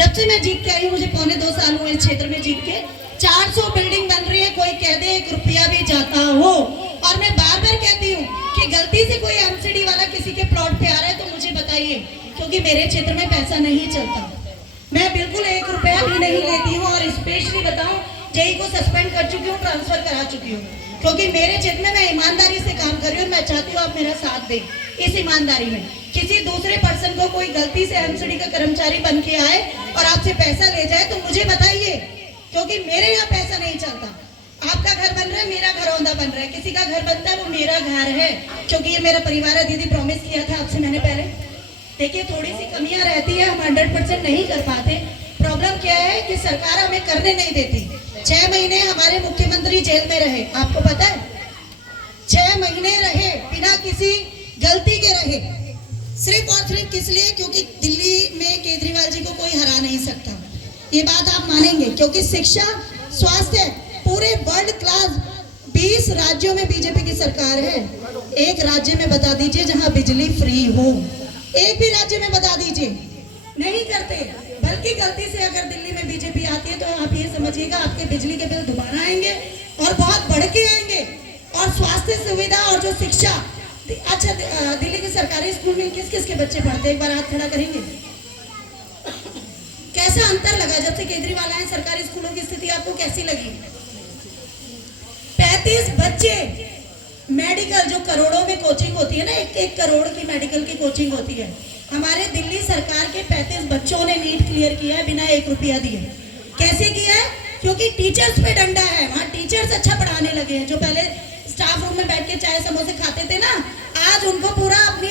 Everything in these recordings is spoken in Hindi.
जब से मैं जीत के आई हूँ, मुझे पौने 2 साल हुए इस क्षेत्र में जीत के, 400 बिल्डिंग बन रही है, कोई कह दे 1 रुपया भी जाता हो। और मैं बार बार कहती हूँ कि गलती से कोई एमसीडी वाला किसी के प्लॉट पे आ रहा है तो मुझे बताइए, क्योंकि मेरे क्षेत्र में पैसा नहीं चलता। मैं बिल्कुल 1 रुपया भी नहीं लेती हूँ। और स्पेशली बताऊँ, जेई को सस्पेंड कर चुकी हूँ, ट्रांसफर करा चुकी हूँ, क्योंकि मेरे क्षेत्र में मैं ईमानदारी से काम कर रही हूँ। मैं चाहती हूँ आप मेरा साथ दें इस ईमानदारी में। किसी दूसरे पर्सन को कोई गलती से एमसीडी का कर्मचारी बन के आए और आपसे पैसा ले जाए तो मुझे बताइए, क्योंकि मेरे यहाँ पैसा नहीं चलता। आपका घर बन रहा है, मेरा घरौंदा बन रहा है, किसी का घर बनता है वो मेरा घर है, क्योंकि ये मेरा परिवार है। दीदी प्रॉमिस किया था आपसे मैंने पहले। देखिए थोड़ी सी कमियां रहती है, हम 100% नहीं कर पाते। प्रॉब्लम क्या है कि सरकार हमें करने नहीं देती। 6 महीने हमारे मुख्यमंत्री जेल में रहे, आपको पता है? 6 महीने रहे, बिना किसी गलती के रहे, सिर्फ और सिर्फ किस लिए? क्योंकि दिल्ली में केजरीवाल जी को कोई हरा नहीं सकता। ये बात आप मानेंगे, क्योंकि शिक्षा, स्वास्थ्य पूरे वर्ल्ड क्लास 20 राज्यों में बीजेपी की सरकार है। एक राज्य में बता दीजिए जहां बिजली फ्री हो, एक भी राज्य में बता दीजिए। नहीं करते, बल्कि गलती से अगर दिल्ली में बीजेपी आती है तो आप ये समझिएगा आपके बिजली के बिल दोबारा आएंगे और बहुत बढ़ के आएंगे। और स्वास्थ्य सुविधा और जो शिक्षा, अच्छा दिल्ली के सरकारी स्कूल में किस किस के बच्चे पढ़ते हैं? एक बार हाथ खड़ा करेंगे। कैसा अंतर लगा जब से केजरीवाल आए? सरकारी स्कूलों की स्थिति आपको कैसी लगी? 35 बच्चे, मेडिकल जो करोड़ों में कोचिंग होती है ना, 1-1 करोड़ की मेडिकल की कोचिंग होती है, हमारे दिल्ली सरकार के 35 बच्चों ने नीट क्लियर किया है बिना 1 रुपया दिए। कैसे किया है? क्योंकि टीचर्स पे डंडा है। वहाँ टीचर्स अच्छा पढ़ाने लगे हैं। जो पहले स्टाफ रूम में बैठ के चाय समोसे खाते थे ना, आज उनको पूरा अपनी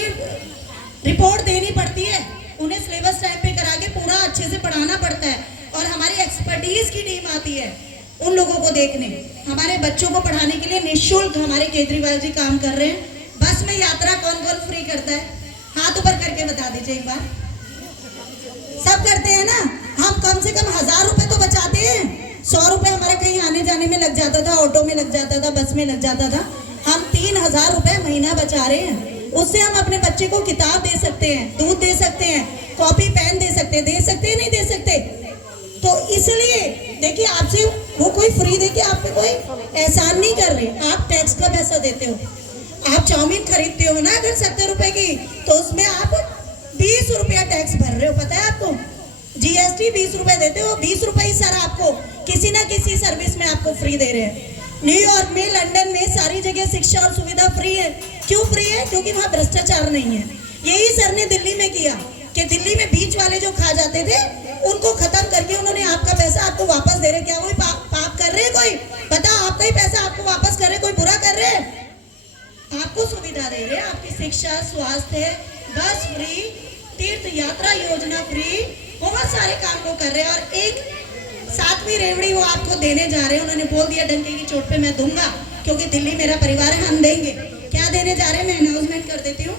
रिपोर्ट देनी पड़ती है, उन्हें सिलेबस टाइम पे करा के पूरा अच्छे से पढ़ाना पड़ता है। और हमारी एक्सपर्टीज की टीम आती है उन लोगों को देखने। हमारे बच्चों को पढ़ाने के लिए निःशुल्क हमारे केजरीवाल जी काम कर रहे हैं। बस में यात्रा कौन कौन फ्री करता है? हाथ ऊपर करके बता दीजिए एक बार। सब करते हैं ना? हम कम से कम 1000 रुपए तो बचाते हैं। 100 रुपए हमारे कहीं आने जाने में लग जाता था, ऑटो में लग जाता था, बस में लग जाता था। हम 3000 रुपए महीना बचा रहे हैं। उससे हम अपने बच्चे को किताब दे सकते हैं, दूध दे सकते हैं, कॉपी पेन दे सकते हैं। नहीं दे सकते? तो इसलिए देखिए, आपसे वो कोई फ्री देके आप पे कोई एहसान नहीं कर रहे। आप टैक्स का पैसा देते हो। आप चाउमीन खरीदते हो ना अगर 70 रुपए की, तो उसमें आप 20 रुपया टैक्स भर रहे हो। पता है आपको? जीएसटी 20 रुपए देते हो, 20 रुपए ही सर आपको किसी ना किसी सर्विस में आपको फ्री दे रहे हैं। न्यूयॉर्क में, लंदन में सारी जगह शिक्षा और सुविधा फ्री है। क्यों फ्री है? क्योंकि वहाँ भ्रष्टाचार नहीं है। यही सर ने दिल्ली में किया कि दिल्ली में बीच वाले जो खा जाते थे उनको खत्म करके उन्होंने आपका पैसा आपको वापस दे रहे। क्या कोई पाप कर रहे हैं? कोई पता? आपका ही पैसा आपको वापस कर रहे, कोई बुरा कर रहे हैं? आपको सुविधा दे रहे हैं, आपकी शिक्षा, स्वास्थ्य, बस फ्री, तीर्थ यात्रा योजना फ्री, बहुत सारे काम को कर रहे हैं। और एक 7वीं रेवड़ी वो आपको देने जा रहे हैं। उन्होंने बोल दिया डंके की चोट पे मैं दूंगा, क्योंकि दिल्ली मेरा परिवार है, हम देंगे। क्या देने जा रहे हैं? मैं अनाउंसमेंट कर देती हूँ।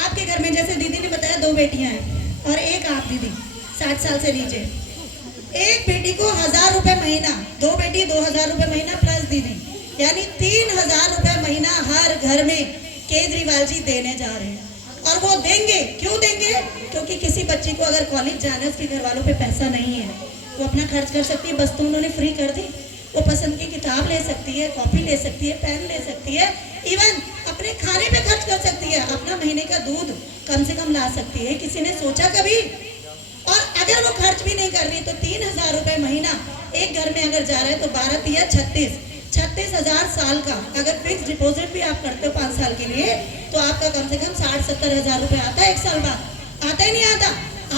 आपके घर में जैसे दीदी ने बताया 2 बेटियां हैं और एक आप दीदी 60 साल से नीचे, एक बेटी को 1000 रुपए महीना, 2 बेटी 2000 रुपए महीना प्लस दीदी, यानी 3000 रुपए महीना हर घर में केजरीवाल जी देने जा रहे हैं। और वो देंगे। क्यों देंगे? क्योंकि किसी बच्ची को अगर कॉलेज जाना है, उसके घर वालों पे पैसा नहीं है, वो अपना खर्च कर सकती है। बस तो उन्होंने फ्री कर दी। वो पसंद की किताब ले सकती है, कॉपी ले सकती है, पेन ले सकती है, इवन अपने खाने पे खर्च कर सकती है, अपना महीने का दूध कम से कम ला सकती है। किसी ने सोचा कभी? और अगर वो खर्च भी नहीं कर रही तो 3000 रुपए महीना एक घर में अगर जा रहा है तो 12 या 36,000 साल का। अगर फिक्स डिपॉजिट भी आप करते हो 5 साल के लिए तो आपका कम से कम 60-70 हजार रुपए आता है 1 साल बाद। आता ही नहीं आता?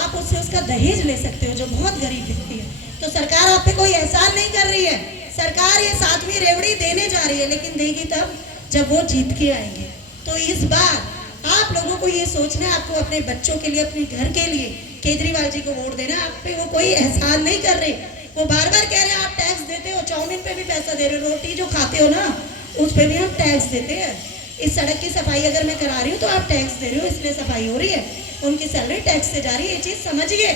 आप उससे उसका दहेज ले सकते हो जो बहुत गरीब दिखती है। तो सरकार आप पे कोई एहसान नहीं कर रही है। सरकार ये 7वीं रेवड़ी देने जा रही है, लेकिन देगी तब जब वो जीत के आएंगे। तो इस बार आप लोगों को ये सोचना है, आपको अपने बच्चों के लिए, अपने घर के लिए केजरीवाल जी को वोट देना। आप पे वो कोई एहसान नहीं कर रहे। वो बार बार कह रहे हैं आप टैक्स देते हो, चाउमीन पे भी पैसा दे रहे हो, रोटी जो खाते हो ना उस पे भी हम टैक्स देते हैं। इस सड़क की सफाई अगर मैं करा रही हूँ तो आप टैक्स दे रहे हो, इसलिए सफाई हो रही है। उनकी सैलरी टैक्स से जा रही है। ये चीज समझिए।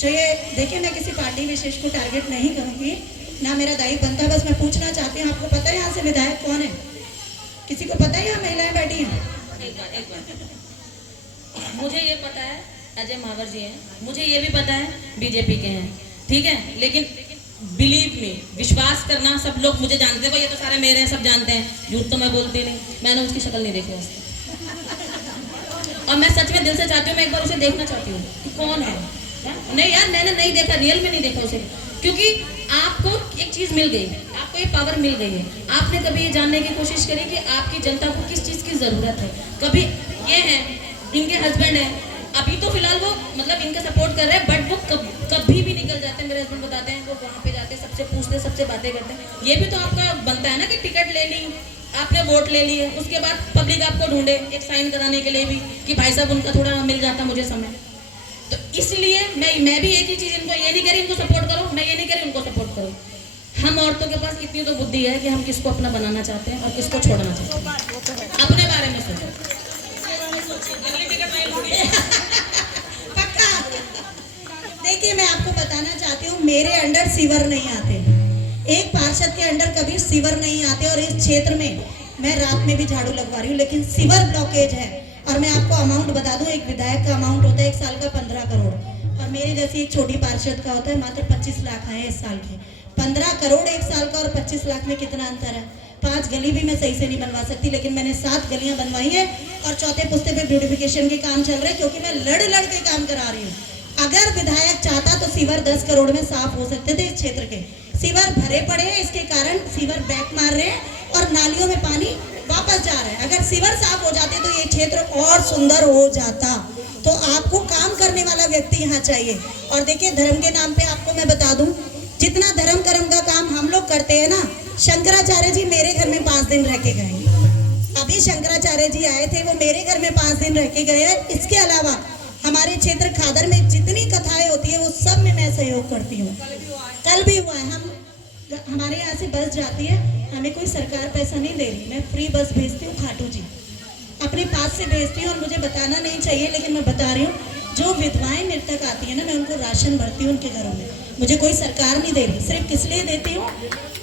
जो ये देखिए, मैं किसी पार्टी विशेष को टारगेट नहीं करूंगी, ना मेरा दायित्व बनता है। बस मैं पूछना चाहती हूँ, आपको पता है यहाँ से विधायक कौन है? किसी को पता है यहाँ महिलाएं बैठी हैं? मुझे ये पता है अजय मावर जी हैं, मुझे ये भी पता है बीजेपी के हैं, ठीक है, लेकिन बिलीव मी, विश्वास करना, सब लोग मुझे जानते हैं, भाई ये तो सारे मेरे हैं, सब जानते हैं, झूठ तो मैं बोलती नहीं, मैंने उसकी शक्ल नहीं देखी उसकी, और मैं सच में दिल से चाहती हूँ, मैं एक बार उसे देखना चाहती हूँ कि कौन है। नहीं यार, मैंने नहीं देखा, रियल में नहीं देखा उसे, क्योंकि आपको एक चीज मिल गई, आपको ये पावर मिल गई है, आपने कभी ये जानने की कोशिश करी कि आपकी जनता को किस चीज की जरूरत है? कभी ये है, इनके हस्बैंड है, अभी तो फिलहाल वो मतलब इनका सपोर्ट कर रहे हैं, बट वो कभी भी निकल जाते हैं, मेरे हस्बैंड बताते हैं, वो वहाँ पे जाते हैं, सबसे पूछते हैं, सबसे बातें करते हैं। ये भी तो आपका बनता है ना कि टिकट ले ली, आपने वोट ले लिए, उसके बाद पब्लिक आपको ढूंढे एक साइन कराने के लिए भी कि भाई साहब उनका थोड़ा मिल जाता मुझे समय। तो इसलिए मैं भी एक ही चीज, इनको ये नहीं कह रही इनको सपोर्ट करो, मैं ये नहीं कह रही उनको सपोर्ट करो। हम औरतों के पास इतनी तो बुद्धि है कि हम किसको अपना बनाना चाहते हैं और किसको छोड़ना चाहते हैं, अपने बारे में सोचो। पक्का। देखिए, मैं आपको बताना चाहती हूँ, मेरे अंडर सीवर नहीं आते, एक पार्षद के अंडर कभी सीवर नहीं आते, और इस क्षेत्र में मैं रात में भी झाड़ू लगवा रही हूँ, लेकिन सीवर ब्लॉकेज है। और मैं आपको अमाउंट बता दूं, एक विधायक का अमाउंट होता है एक साल का 15 करोड़, और मेरे जैसी एक छोटी पार्षद का होता है मात्र 25 लाख है इस साल के। 15 करोड़ एक साल का और 25 लाख में कितना अंतर है? 5 गली भी मैं सही से नहीं बनवा सकती, लेकिन मैंने 7 गलियां बनवाई है, और चौथे पुस्ते पे ब्यूटिफिकेशन के काम चल रहे हैं, क्योंकि मैं लड़ लड़ के काम करा रही हूँ। अगर विधायक चाहता तो सीवर 10 करोड़ में साफ हो सकते थे इस क्षेत्र के। सीवर भरे पड़े हैं, इसके कारण सीवर बैक मार रहे हैं और नालियों में पानी वापस जा रहा है। अगर सीवर साफ हो जाते तो ये क्षेत्र और सुंदर हो जाता। तो आपको काम करने वाला व्यक्ति यहाँ चाहिए। और देखिए, धर्म के नाम पे आपको मैं बता दूं, जितना धर्म कर्म का काम हम लोग करते हैं ना, शंकराचार्य जी मेरे घर में 5 दिन रह के गए। अभी शंकराचार्य जी आए थे, वो मेरे घर में 5 दिन रह के गए। इसके अलावा हमारे क्षेत्र खादर में जितनी कथाएं होती है वो सब में मैं सहयोग करती हूँ। कल भी हुआ है, हमारे यहाँ से बस जाती है, हमें कोई सरकार पैसा नहीं दे रही, मैं फ्री बस भेजती हूँ, खाटू जी अपने पास से भेजती हूँ। और मुझे बताना नहीं चाहिए, लेकिन मैं बता रही हूँ, जो विधवाएं मृतक आती है ना, मैं उनको राशन भरती हूँ उनके घरों में। मुझे कोई सरकार नहीं दे रही, सिर्फ किस लिए देती हूँ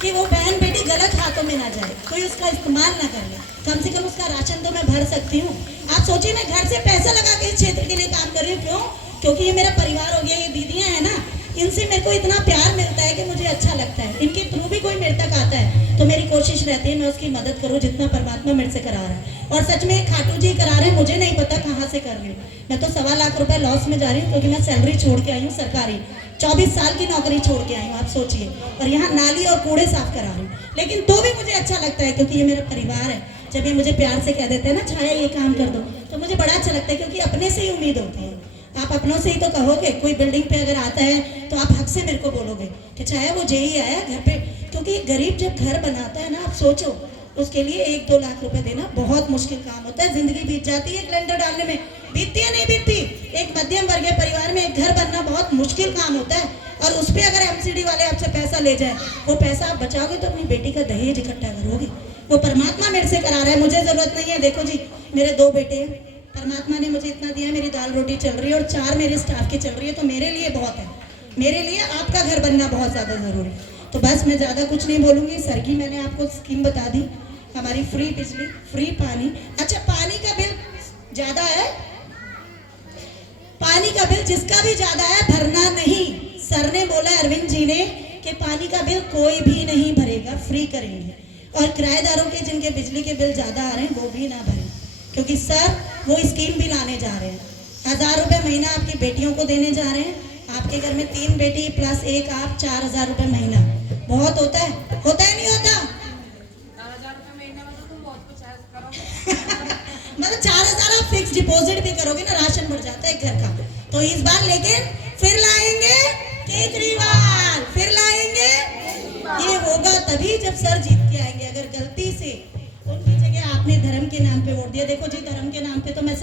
कि वो बहन बेटी गलत हाथों में ना जाए, कोई उसका इस्तेमाल ना कर ले, कम से कम उसका राशन तो मैं भर सकती हूँ। आप सोचिए, मैं घर से पैसा लगा के इस क्षेत्र के लिए काम कर रही हूँ। क्यों? क्योंकि ये मेरा परिवार हो गया, ये दीदियाँ हैं ना, इनसे मेरे को इतना प्यार मिलता है कि मुझे अच्छा लगता है। इनके थ्रू भी कोई मृतक आता है तो मेरी कोशिश रहती है मैं उसकी मदद करूँ, जितना परमात्मा मेरे से करा रहा है। और सच में खाटू जी करा रहे हैं, मुझे नहीं पता कहाँ से कर रही हूँ। मैं तो 1.25 लाख रुपए लॉस में जा रही हूँ, क्योंकि मैं सैलरी छोड़ के आई हूँ सरकारी, 24 साल की नौकरी छोड़ के आई हूँ, आप सोचिए, और यहाँ नाली और कूड़े साफ करा रही हूँ। लेकिन तो भी मुझे अच्छा लगता है, क्योंकि ये मेरा परिवार है। जब ये मुझे प्यार से कह देते हैं ना, छाया ये काम कर दो, तो मुझे बड़ा अच्छा लगता है, क्योंकि अपने से ही उम्मीद होती है। आप अपनों से ही तो कहोगे, कोई बिल्डिंग पे अगर आता है तो आप हक से मेरे को बोलोगे कि छाया वो जेई आया घर पे, क्योंकि गरीब जब घर बनाता है ना, आप सोचो उसके लिए 1-2 लाख रुपए देना बहुत मुश्किल काम होता है। जिंदगी बीत जाती है एक लेंटर डालने में, बीतती है नहीं बीतती। एक मध्यम वर्गीय परिवार में एक घर बनना बहुत मुश्किल काम होता है, और उस पर अगर एमसीडी वाले आपसे पैसा ले जाए, वो पैसा आप बचाओगे तो अपनी बेटी का दहेज इकट्ठा करोगे। वो परमात्मा मेरे से करा रहा है, मुझे जरूरत नहीं है। देखो जी, मेरे 2 बेटे हैं, परमात्मा ने मुझे इतना दिया, मेरी दाल रोटी चल रही है, और 4 मेरे स्टाफ की चल रही है, तो मेरे लिए बहुत है। मेरे लिए आपका घर बनना बहुत ज़्यादा ज़रूरी। तो बस मैं ज़्यादा कुछ नहीं बोलूँगी। सर की मैंने आपको स्कीम बता दी, हमारी फ्री बिजली, फ्री पानी। अच्छा, पानी का बिल ज़्यादा है, पानी का बिल जिसका भी ज़्यादा है भरना नहीं। सर ने बोला, अरविंद जी ने, कि पानी का बिल कोई भी नहीं भरेगा, फ्री करेंगे। और किराएदारों के जिनके बिजली के बिल ज़्यादा आ रहे हैं वो भी ना भरें, क्योंकि सर वो स्कीम भी लाने जा रहे हैं। 1000 रुपये महीना आपकी बेटियों को देने जा रहे हैं। आपके घर में 3 बेटी प्लस 1 आप, 4000 रुपये महीना। बहुत होता है नहीं होता? 4000 रुपये महीने में तो तुम बहुत कुछ करो। मतलब 4000 आप फिक्स डिपॉजिट भी करोगे ना, राशन बढ़ जाता है घर का। तो इस बार लेकिन फिर लाएंगे केजरीवाल, फिर लाएंगे। ये होगा तभी जब सर जीत के आएंगे। अगर गलती से उनकी जगह आपने धर्म के नाम पे वोट दिया, देखो जी, धर्म के नाम पे तो मैं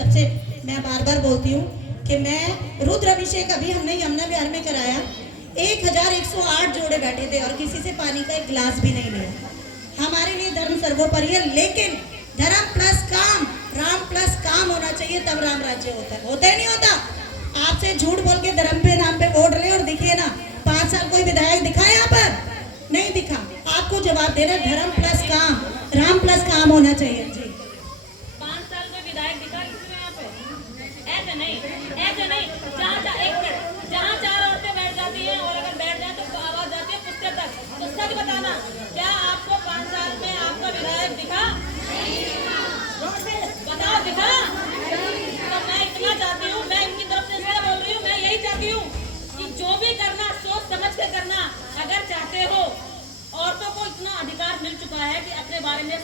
बार बार बोलती हूँ कि मैं रुद्र अभिषेक अभी हमने यमुना विहार में कराया, 1108 जोड़े बैठे थे, और किसी से पानी का एक गिलास भी नहीं लिया। हमारे लिए धर्म सर्वोपरि है, लेकिन धर्म प्लस काम, राम प्लस काम होना चाहिए, तब राम राज्य होता है। होता ही नहीं होता। आपसे झूठ बोल के धर्म पे नाम पे वोट ले, और दिखिए ना 5 साल कोई विधायक दिखा है यहाँ पर? नहीं दिखा। आपको जवाब देना, धर्म प्लस काम, राम प्लस काम होना चाहिए जी। 5 साल कोई विधायक दिखा किसी ने यहाँ पे? ऐसे नहीं, ऐसे नहीं।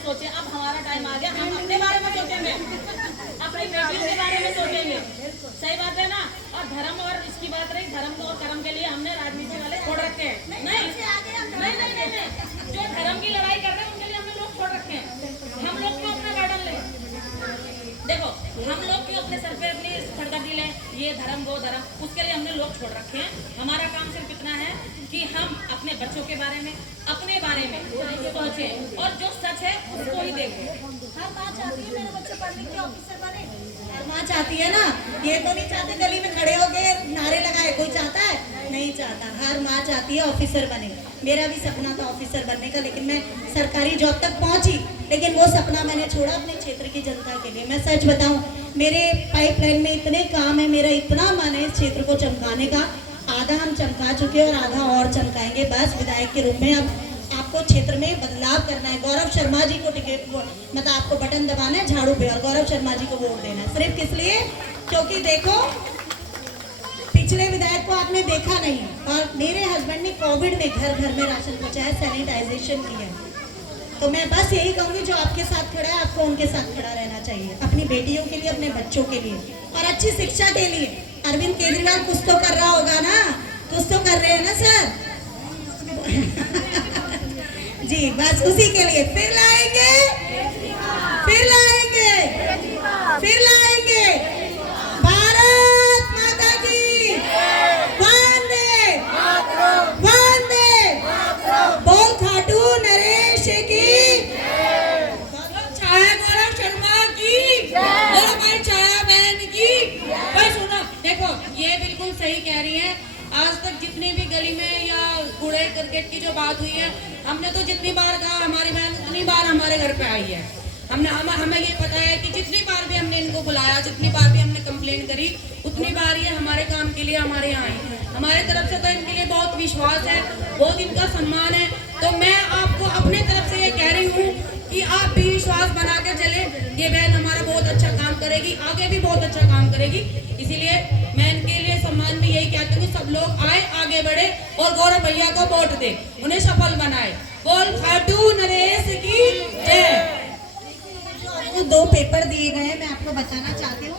सोचे, अब हमारा टाइम आ गया, हम अपने बारे में सोचेंगे, अपनी बेटियों के बारे में सोचेंगे। सही बात है ना। और धर्म और इसकी बात रही, धर्म और कर्म के लिए हमने राजनीति वाले छोड़ रखे हैं। नहीं, जो धर्म की लड़ाई कर रहे हैं उनके लिए हमने लोग छोड़ रखे हैं। हम लोग क्यों अपना गार्डन लें? देखो, हम लोग क्यों अपने सर पे अपनी सरदर्दी लें, ये धर्म वो धर्म, उसके लिए हमने लोग छोड़ रखे हैं। हमारा काम सिर्फ इतना है कि हम अपने बच्चों के बारे में, अपने बारे में सोचें और जो सच है उसको ही देखें। हर माँ चाहती है मेरे बच्चे पढ़ने के ऑफिसर बने, हर माँ चाहती है ना। ये तो नहीं चाहते गली में खड़े होके नारे लगाए, कोई चाहता है? नहीं चाहता। हर माँ चाहती है ऑफिसर बने। मेरा भी सपना था ऑफिसर बनने का, लेकिन मैं सरकारी जॉब तक पहुंची, लेकिन वो सपना मैंने छोड़ा अपने क्षेत्र की जनता के लिए। मैं सच बताऊं, मेरे पाइपलाइन में इतने काम है, मेरा इतना मन है इस क्षेत्र को चमकाने का। आधा हम चमका चुके और आधा और चमकाएंगे। बस विधायक के रूप में अब आपको क्षेत्र में बदलाव करना है। गौरव शर्मा जी को टिकट, मतलब आपको बटन दबाना है झाड़ू पे और गौरव शर्मा जी को वोट देना है। सिर्फ किस लिए? क्योंकि देखो, पिछले विधायक को आपने देखा नहीं, और मेरे हस्बैंड ने कोविड में घर घर में राशन पहुंचाया, सैनिटाइजेशन किया। तो मैं बस यही कहूंगी, जो आपके साथ खड़ा है आपको उनके साथ खड़ा रहना चाहिए, अपनी बेटियों के लिए, अपने बच्चों के लिए और अच्छी शिक्षा के लिए। अरविंद केजरीवाल कुछ तो कर रहा होगा ना, कुछ तो कर रहे हैं ना सर? जी, बस उसी के लिए फिर लाएंगे, फिर लाएंगे, फिर लाएंगे। भारत माता की वंदे, वंदे, बोल खाटू नरेश की, छाया गौरव शर्मा की और हमारी छाया बहन की। भाई सुनो, देखो ये बिल्कुल सही कह रही है। आज तक जितनी भी गली में या कूड़े क्रिकेट की जो बात हुई है, हमने तो जितनी बार कहा, हमारी बहन उतनी बार हमारे घर पे आई है। हमें ये पता है कि जितनी बार भी हमने इनको बुलाया, जितनी बार भी हमने कंप्लेन करी, उतनी बार ये हमारे काम के लिए हमारे यहाँ आई। हमारे तरफ से तो इनके लिए बहुत विश्वास है, बहुत इनका सम्मान है। तो मैं आपको अपने तरफ से ये कह रही हूँ कि आप भी विश्वास बना कर चले। ये बहन हमारा बहुत अच्छा काम करेगी, आगे भी बहुत अच्छा काम करेगी। इसीलिए मैं इनके लिए सम्मान में यही कहती हूँ, सब लोग आए, आगे बढ़े और गौरव भैया को वोट दे, उन्हें सफल बनाए। बोल खाटू नरेश की जय। जो आपको 2 पेपर दिए गए हैं, मैं आपको बताना चाहती हूँ।